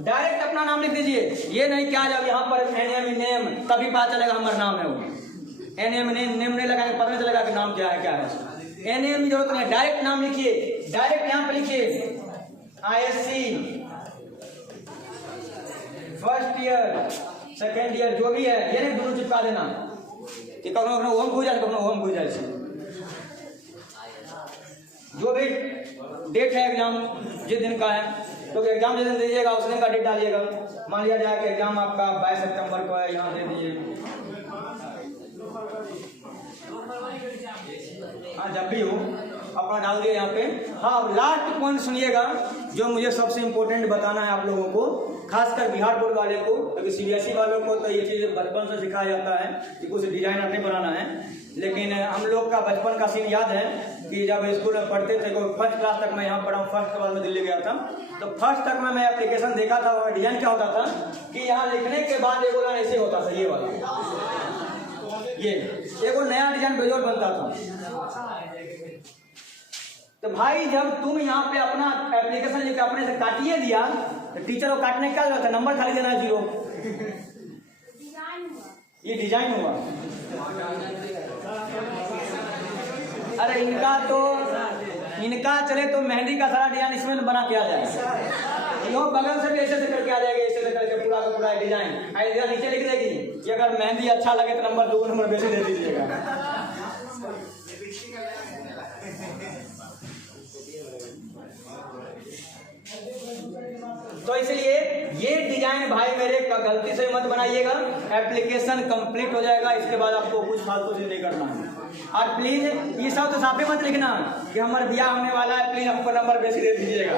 डायरेक्ट अपना नाम लिख दीजिए। ये नहीं क्या जब यहाँ पर नेम तभी पता चलेगा हमारा नाम है वो, नेम नहीं लगा पता नहीं चलेगा कि नाम क्या है नेम की जरूरत नहीं, डायरेक्ट नाम लिखिए, डायरेक्ट यहाँ पे लिखिए ISC first year second year जो भी है, ये नहीं दोनों चिपका देना कि कखनो ओम भूल जाए कखनो ओम भूल जाए। जो भी डेट है एग्जाम जिस दिन का है तो एग्जाम जिस दिन दीजिएगा उस दिन का डेट डालिएगा। मान लिया जाए कि एग्जाम आपका 22 सितंबर को है, यहाँ दे दीजिए। हाँ जब भी हो अपना डाल दिए यहाँ पे। हाँ लास्ट पॉइंट सुनिएगा जो मुझे सबसे इम्पोर्टेंट बताना है आप लोगों को, खासकर बिहार बोर्ड वाले को, क्योंकि सीबीएसई वालों को तो ये चीज़ बचपन से सिखाया जाता है कि कुछ डिजाइनर नहीं बनाना है, लेकिन हम लोग का बचपन का सीन याद है कि जब स्कूल में पढ़ते थे, कोई फर्स्ट क्लास तक मैं यहाँ पढ़ा हूँ, फर्स्ट के बाद में दिल्ली गया था, तो फर्स्ट तक में मैं एप्लीकेशन देखा था और डिजाइन क्या होता था कि यहाँ लिखने के बाद एक बोला ऐसे होता था, ये वाला ये एक नया डिजाइन बेजोड़ बनता था। तो भाई जब तुम यहाँ पे अपना एप्लीकेशन लेकर अपने से काटिए दिया तो टीचर को काटने क्या जरूरत है, नंबर खाली देना है 0। ये डिजाइन हुआ। अरे इनका चले तो मेहंदी का सारा डिजाइन इसमें बना के आ जाए, यो बगल से भी ऐसे से करके आ जाएगा, ऐसे से करके पूरा का पूरा डिजाइन आई नीचे लिख देगी कि अगर मेहंदी अच्छा लगे तो नंबर 2 नंबर वैसे दे दीजिएगा। तो इसलिए ये डिजाइन भाई मेरे गलती से मत बनाइएगा, एप्लीकेशन कंप्लीट हो जाएगा, इसके बाद आपको कुछ फालतू से नहीं करना है। और प्लीज ये सब तो साफे मत लिखना कि हमारा ब्याह होने वाला है, प्लीज हमको नंबर बेसी दे दीजिएगा।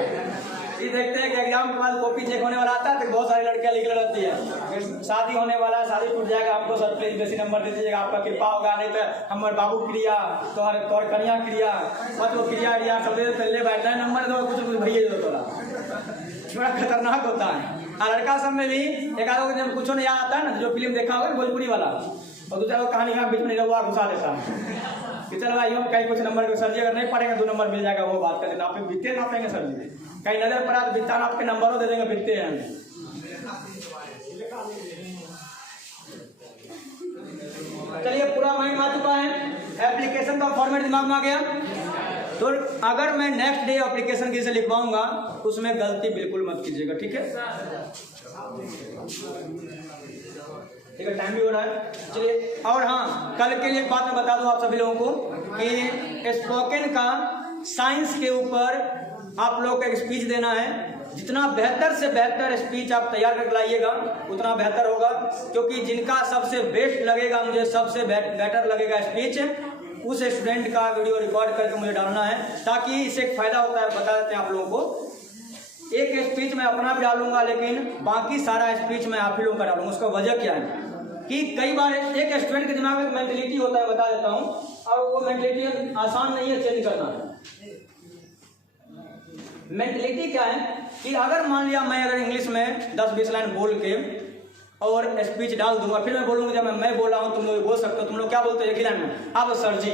ये देखते हैं कि एग्जाम के बाद कॉपी चेक होने वाला आता है तो बहुत सारी लड़कियां लिख रहती है शादी होने वाला है, शादी टूट जाएगा, हमको सर प्लीज बेसी नंबर दे दीजिएगा, आपका कृपा होगा, नहीं तो हमारे बाबू क्रिया तोहर कन्या क्रिया मत वो क्रिया सब दे ले बैठना है, नंबर दो कुछ भैया दो थोड़ा, बड़ा खतरनाक होता है। और लड़का सब में भी एक आधो जब कुछ नहीं आता है ना, जो फिल्म देखा होगा भोजपुरी वाला, और दूसरा वो कहानी यहाँ बीच में रहुआ घुसा देता है। कि चल भाई हम कहीं कुछ नंबर सर जी अगर नहीं पढ़ेंगे 2 नंबर मिल जाएगा, वो बात करें आप बिकते नापेंगे सर जी, कहीं नजर पड़ा तो बिकता आपके नंबरों दे देंगे, बिकते हैं। चलिए पूरा माइंड आ चुका है, एप्लीकेशन का फॉर्मेट दिमाग में आ गया। तो अगर मैं नेक्स्ट डे एप्लीकेशन किसे लिखवाऊंगा उसमें गलती बिल्कुल मत कीजिएगा, ठीक है? ठीक है, टाइम भी हो रहा है। चलिए, और हाँ कल के लिए एक बात मैं बता दूं आप सभी लोगों को कि स्पोकन का साइंस के ऊपर आप लोग का स्पीच देना है। जितना बेहतर से बेहतर स्पीच आप तैयार करके लाइएगा उतना बेहतर होगा, क्योंकि जिनका सबसे बेस्ट लगेगा, मुझे सबसे बेटर लगेगा स्पीच, उस स्टूडेंट का वीडियो रिकॉर्ड करके मुझे डालना है, ताकि इससे एक फायदा होता है, बता देते हैं आप लोगों को। एक स्पीच मैं अपना भी डालूंगा, लेकिन बाकी सारा स्पीच मैं आप ही लोगों का डालूंगा। उसका वजह क्या है कि कई बार एक स्टूडेंट के दिमाग में मेंटलिटी होता है, बता देता हूँ, और वो मेंटलिटी आसान नहीं है चेंज करना। मेंटलिटी क्या है कि अगर मान लिया मैं अगर इंग्लिश में 10-20 लाइन बोल के और स्पीच डाल दूंगा, फिर मैं बोलूंगा जब मैं बोल रहा हूँ तुम लोग बोल सकते हो, तुम लोग क्या बोलते हो एक ही लाइन में, आप सर जी।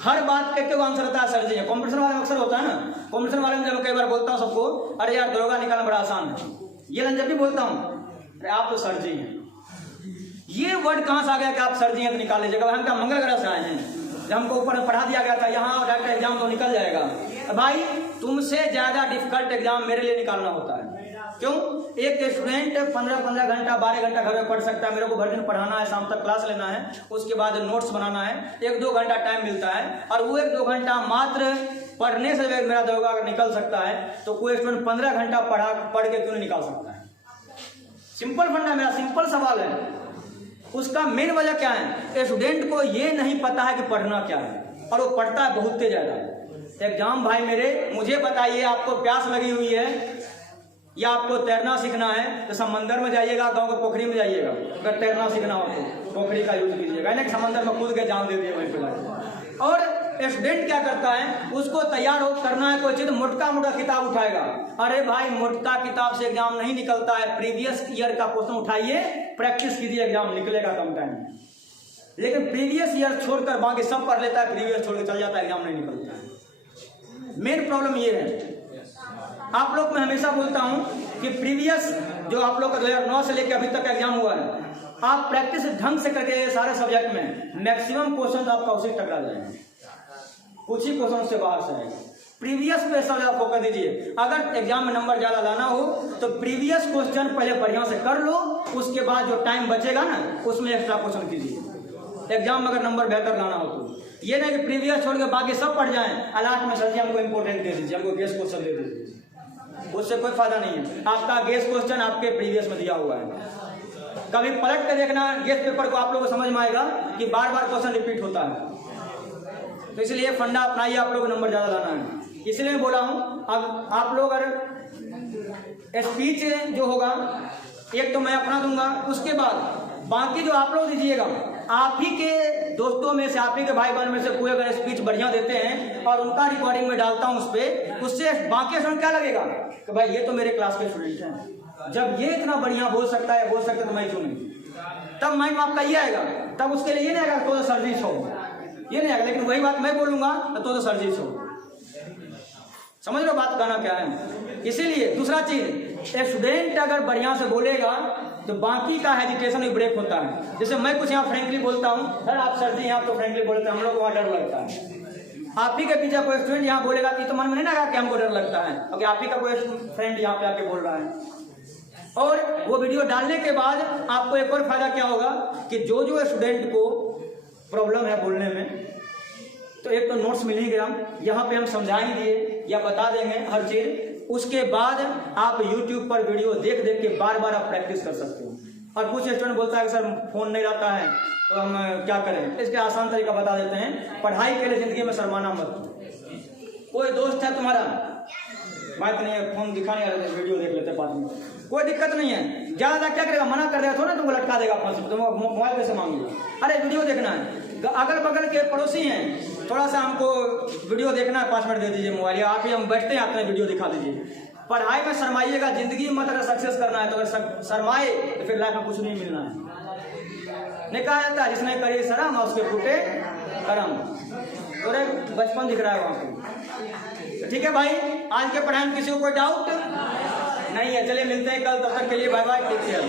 हर बात के आंसर होता है सर जी है। कॉम्पिटिशन वाले में अक्सर होता है ना, कॉम्पिटिशन वाले में जब कई बार बोलता हूँ सबको, अरे यार दरोगा निकालना बड़ा आसान है, ये लाइन जब भी बोलता हूँ, अरे आप तो सर जी हैं। ये वर्ड कहाँ से आ गया कि आप सर जी हैं तो निकाल लीजिएगा? हम क्या मंगल ग्रह से आए हैं? जब हमको ऊपर में पढ़ा दिया गया था यहाँ डायरेक्ट एग्जाम तो निकल जाएगा। भाई तुमसे ज्यादा डिफिकल्ट एग्जाम मेरे लिए निकालना होता है। क्यों? एक स्टूडेंट 15-15 घंटा 12 घंटा घर में पढ़ सकता है, मेरे को भर दिन पढ़ाना है, शाम तक क्लास लेना है, उसके बाद नोट्स बनाना है, 1-2 घंटा टाइम मिलता है, और वो 1-2 घंटा मात्र पढ़ने से मेरा दरोगा अगर निकल सकता है तो कोई स्टूडेंट 15 घंटा पढ़ के क्यों नहीं निकाल सकता है? सिंपल फंडा, मेरा सिंपल सवाल है। उसका मेन वजह क्या है? स्टूडेंट को ये नहीं पता है कि पढ़ना क्या है, और वो पढ़ता है बहुत ज्यादा। एग्जाम भाई मेरे, मुझे बताइए आपको प्यास लगी हुई है या आपको तैरना सीखना है तो समंदर में जाइएगा, गांव के पोखरी में जाइएगा। अगर तैरना सीखना हो तो पोखरी का यूज कीजिएगा, यानी समंदर में कूद के जान दे दिए वहीं पे। और स्टूडेंट क्या करता है, उसको तैयार हो करना है कोई चीज, मोटा मोटा किताब उठाएगा। अरे भाई मोटा किताब से एग्जाम नहीं निकलता है, प्रीवियस ईयर का क्वेश्चन उठाइए, प्रैक्टिस कीजिए, एग्जाम निकलेगा कम टाइम में। लेकिन प्रीवियस ईयर छोड़कर बाकी सब पढ़ लेता है, प्रीवियस छोड़ के चल जाता है, एग्जाम नहीं निकलता है। मेन प्रॉब्लम ये है। आप लोग मैं हमेशा बोलता हूं कि प्रीवियस जो आप लोग का 2009 से लेकर अभी तक एग्जाम हुआ है, आप प्रैक्टिस ढंग से करके सारे सब्जेक्ट में मैक्सिमम क्वेश्चन आपका उसी टकरा जाएगा, कुछ ही क्वेश्चन से बाहर से आएगा। प्रीवियस पे सब ज्यादा फोकस दीजिए। अगर एग्जाम में नंबर ज्यादा लाना हो तो प्रीवियस क्वेश्चन पहले बढ़िया से कर लो, उसके बाद जो टाइम बचेगा ना उसमें एक्स्ट्रा क्वेश्चन कीजिए। एग्जाम में अगर नंबर बेहतर लाना हो तो ये नहीं कि प्रीवियस छोड़ के बाकी सब पढ़ जाएं, लास्ट में सर जी हमको इंपोर्टेंट दे दीजिए, हमको गेस क्वेश्चन दे दीजिए, उससे कोई फायदा नहीं है। आपका गेस क्वेश्चन आपके प्रीवियस में दिया हुआ है, कभी पलट कर देखना गेस पेपर को, आप लोगों को समझ में आएगा कि बार बार क्वेश्चन रिपीट होता है। तो इसलिए फंडा अपनाइए, आप लोगों को नंबर ज्यादा लाना है। इसलिए बोला हूं, अब आप लोग अगर स्पीच जो होगा एक तो मैं अपना दूंगा, उसके बाद बाकी जो आप लोग दीजिएगा, आप ही के दोस्तों में से, आप ही के भाई बहन में से कोई अगर स्पीच बढ़िया देते हैं और उनका रिकॉर्डिंग में डालता हूं उस पर, उससे बाकी स्टूडेंट क्या लगेगा कि भाई ये तो मेरे क्लास के स्टूडेंट हैं, जब ये इतना बढ़िया बोल सकता है तो मैं क्यों नहीं। तब माइंड में आपका ये आएगा, तब उसके लिए ये नहीं आएगा तो सर्जिश हो, ये नहीं आएगा। लेकिन वही बात मैं बोलूंगा तो सर्जिश हो। समझ लो बात कहना क्या है। इसीलिए दूसरा चीज, स्टूडेंट अगर बढ़िया से बोलेगा तो बाकी का हेजिटेशन भी ब्रेक होता है। जैसे मैं कुछ यहाँ फ्रेंकली बोलता हूँ, सर आप सर जी यहाँ तो फ्रेंकली बोलते हैं, हम लोग को वहाँ डर लगता है। आप ही के पीछे कोई स्टूडेंट यहाँ बोलेगा तो मन में नहीं लगा कि हमको डर लगता है, क्योंकि आप ही का कोई फ्रेंड यहाँ पे आके बोल रहा है। और वो वीडियो डालने के बाद आपको एक और फायदा क्या होगा कि जो स्टूडेंट को प्रॉब्लम है बोलने में, तो एक तो नोट्स मिल ही गया, यहाँ पे हम समझा ही दिए या बता देंगे हर चीज। उसके बाद आप YouTube पर वीडियो देख देख के बार बार आप प्रैक्टिस कर सकते हो। और कुछ स्टूडेंट बोलता है कि सर फोन नहीं रहता है तो हम क्या करें, इसके आसान तरीका बता देते हैं। पढ़ाई के लिए जिंदगी में शर्माना मत। कोई दोस्त है तुम्हारा, बात नहीं है, फोन दिखा नहीं रहे, वीडियो देख लेते बाद में, कोई दिक्कत नहीं है। ज्यादा क्या करेगा, मना कर देगा थोड़ा, तुमको लटका देगा फांसी पे, तुम मोबाइल कैसे मांगोगे। अरे वीडियो देखना है, अगल बगल के पड़ोसी हैं, थोड़ा सा हमको वीडियो देखना है, 5 मिनट दे दीजिए मोबाइल, या आप ही हम बैठते हैं आपने वीडियो दिखा दीजिए। पढ़ाई में शर्माइएगा, जिंदगी में अगर सक्सेस करना है तो अगर शर्माए तो फिर लाइफ में कुछ नहीं मिलना है। नहीं कहा जाता जिसने करी शर्म उसके फूटे करम। थोड़ा बचपन दिख रहा है वहाँ पे। तो ठीक है भाई, आज के पढ़ाई में किसी को कोई डाउट नहीं है। चलिए मिलते हैं कल, तब तक के लिए बाय बाय, टेक केयर।